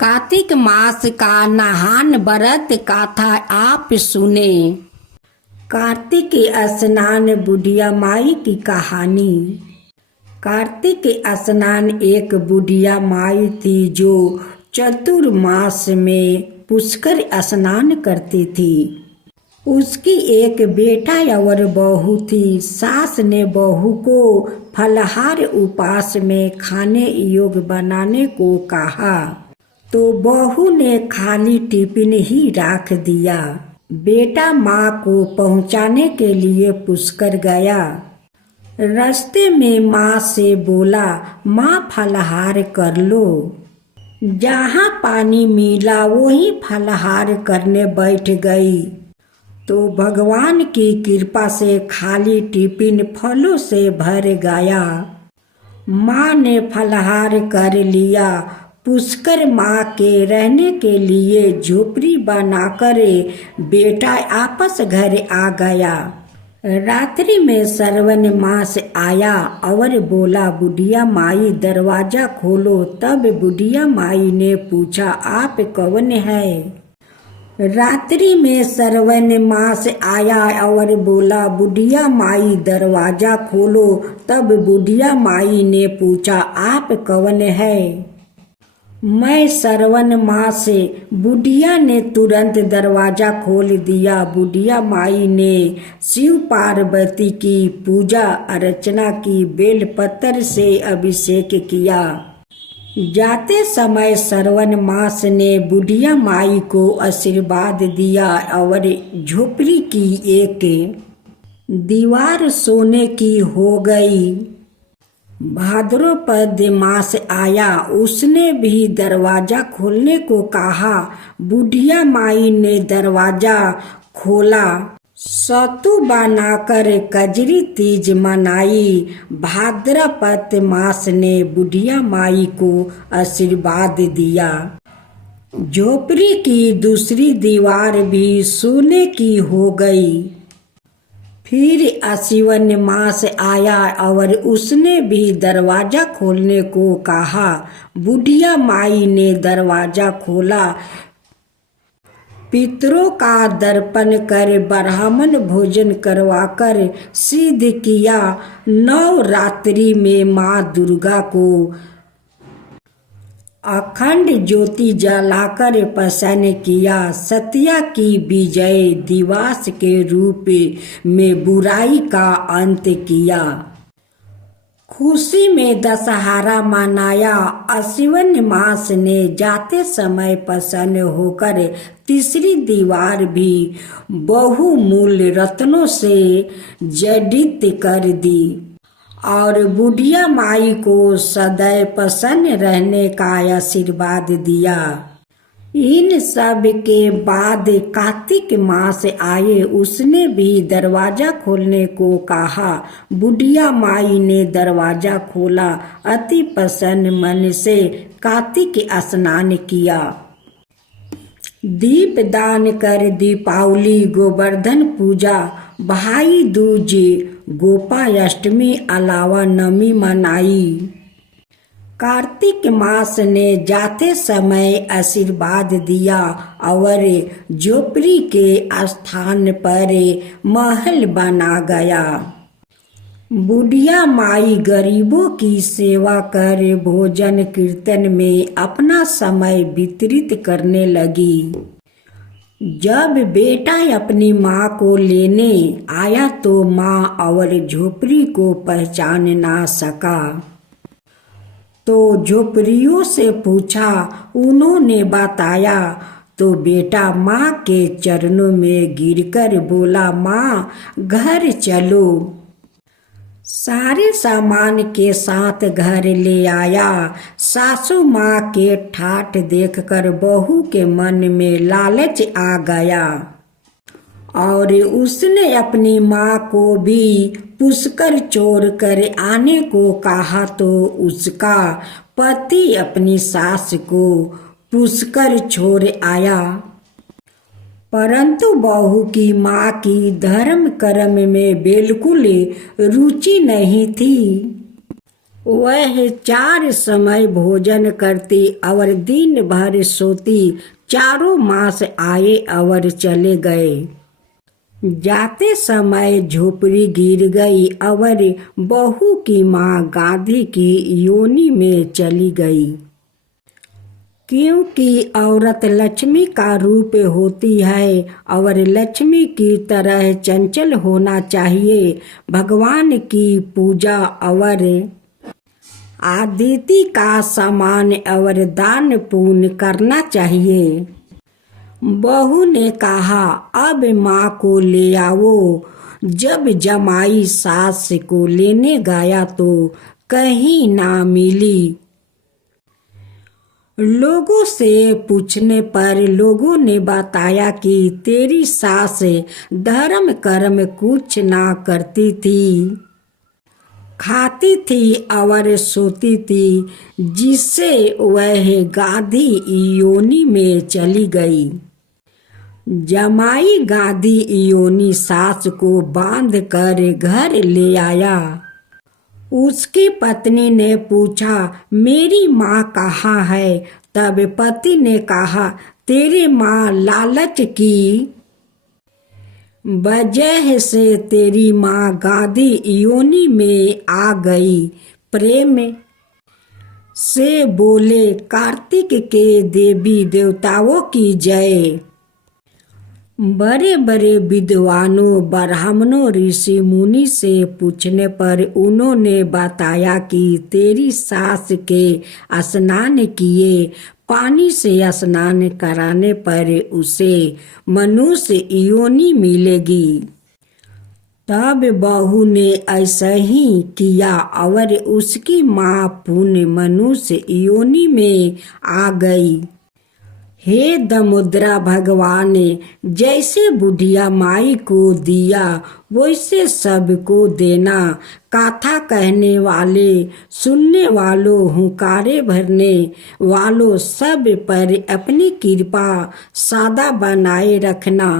कार्तिक मास का नहान व्रत गाथा आप सुने। कार्तिक स्नान बुढ़िया माई की कहानी। कार्तिक स्नान एक बुढ़िया माई थी जो चतुर्मास में पुष्कर स्नान करती थी। उसकी एक बेटा और बहू थी। सास ने बहू को फलाहार उपास में खाने योग्य बनाने को कहा तो बहू ने खाली टिफिन ही रख दिया। बेटा माँ को पहुँचाने के लिए पुष्कर गया। रास्ते में माँ से बोला, माँ फलाहार कर लो। जहाँ पानी मिला वहीं फलाहार करने बैठ गई तो भगवान की कृपा से खाली टिफिन फलों से भर गया। माँ ने फलाहार कर लिया। पुष्कर माँ के रहने के लिए झोपड़ी बनाकर बेटा आपस घर आ गया। रात्रि में श्रावण मास आया और बोला, बुढ़िया माई दरवाजा खोलो। तब बुढ़िया माई ने पूछा, आप कौन है? रात्रि में श्रावण मास आया और बोला, बुढ़िया माई दरवाजा खोलो। तब बुढ़िया माई ने पूछा, आप कौन है? मैं श्रावण मास। बुढ़िया ने तुरंत दरवाजा खोल दिया। बुढ़िया माई ने शिव पार्वती की पूजा अर्चना की, बेलपत्र से अभिषेक किया। जाते समय श्रावण मास ने बुढ़िया माई को आशीर्वाद दिया और झोपड़ी की एक दीवार सोने की हो गई। भाद्रपद मास आया, उसने भी दरवाजा खोलने को कहा। बुढ़िया माई ने दरवाजा खोला। सतु बनाकर कजरी तीज मनाई। भाद्रपद मास ने बुढ़िया माई को आशीर्वाद दिया। झोपड़ी की दूसरी दीवार भी सोने की हो गई। फिर आश्विन मास आया और उसने भी दरवाजा खोलने को कहा। बुढ़िया माई ने दरवाजा खोला। पितरों का दर्पण कर ब्राह्मण भोजन करवाकर सिद्ध किया। नवरात्रि में माँ दुर्गा को अखंड ज्योति जलाकर प्रसन्न किया। सत्या की विजय दिवस के रूप में बुराई का अंत किया। खुशी में दशहरा मनाया। आश्विन मास ने जाते समय प्रसन्न होकर तीसरी दीवार भी बहुमूल्य रत्नों से जडित कर दी और बुढ़िया माई को सदैव प्रसन्न रहने का आशीर्वाद दिया। इन सब के बाद कार्तिक मास आए, उसने भी दरवाजा खोलने को कहा। बुढ़िया माई ने दरवाजा खोला। अति प्रसन्न मन से कार्तिक स्नान किया। दीप दान कर दीपावली, गोवर्धन पूजा, भाई दूज, गोपाष्टमी अलावा नवमी मनाई। कार्तिक मास ने जाते समय आशीर्वाद दिया और झोपड़ी के स्थान पर महल बना गया। बुढ़िया माई गरीबों की सेवा कर भोजन कीर्तन में अपना समय व्यतीत करने लगी। जब बेटा अपनी माँ को लेने आया तो माँ और झोपड़ी को पहचान ना सका तो झोपड़ियों से पूछा। उन्होंने बताया तो बेटा माँ के चरणों में गिरकर बोला, माँ घर चलो। सारे सामान के साथ घर ले आया। सासू माँ के ठाठ देखकर बहू के मन में लालच आ गया और उसने अपनी माँ को भी पुष्कर चोर कर आने को कहा तो उसका पति अपनी सास को पुष्कर छोड़ आया। परंतु बहू की माँ की धर्म कर्म में बिल्कुल रुचि नहीं थी। वह 4 समय भोजन करती और दिन भर सोती। 4 मास आए और चले गए। जाते समय झोपड़ी गिर गई और बहू की माँ गाधी की योनि में चली गई। क्योंकि औरत लक्ष्मी का रूप होती है और लक्ष्मी की तरह चंचल होना चाहिए। भगवान की पूजा और आदिति का समान और दान पुण्य करना चाहिए। बहू ने कहा, अब माँ को ले आओ। जब जमाई सास को लेने गया तो कहीं ना मिली। लोगों से पूछने पर लोगों ने बताया कि तेरी सास धर्म कर्म कुछ ना करती थी, खाती थी और सोती थी, जिससे वह गाधी योनि में चली गई। जमाई गाधी योनि सास को बांध कर घर ले आया। उसकी पत्नी ने पूछा, मेरी माँ कहाँ है? तब पति ने कहा, तेरी माँ लालच की वजह से तेरी माँ गाधी योनि में आ गई। प्रेम से बोले, कार्तिक के देवी देवताओं की जय। बड़े बड़े विद्वानों ब्राह्मणों ऋषि मुनि से पूछने पर उन्होंने बताया कि तेरी सास के स्नान किए पानी से स्नान कराने पर उसे मनुष्य योनि मिलेगी। तब बहू ने ऐसा ही किया और उसकी माँ पुण्य मनुष्य योनि में आ गई। हे दमोदरा भगवान, जैसे बुढ़िया माई को दिया वैसे सबको देना। कथा कहने वाले, सुनने वालों, हुंकारे भरने वालों सब पर अपनी कृपा सदा बनाए रखना।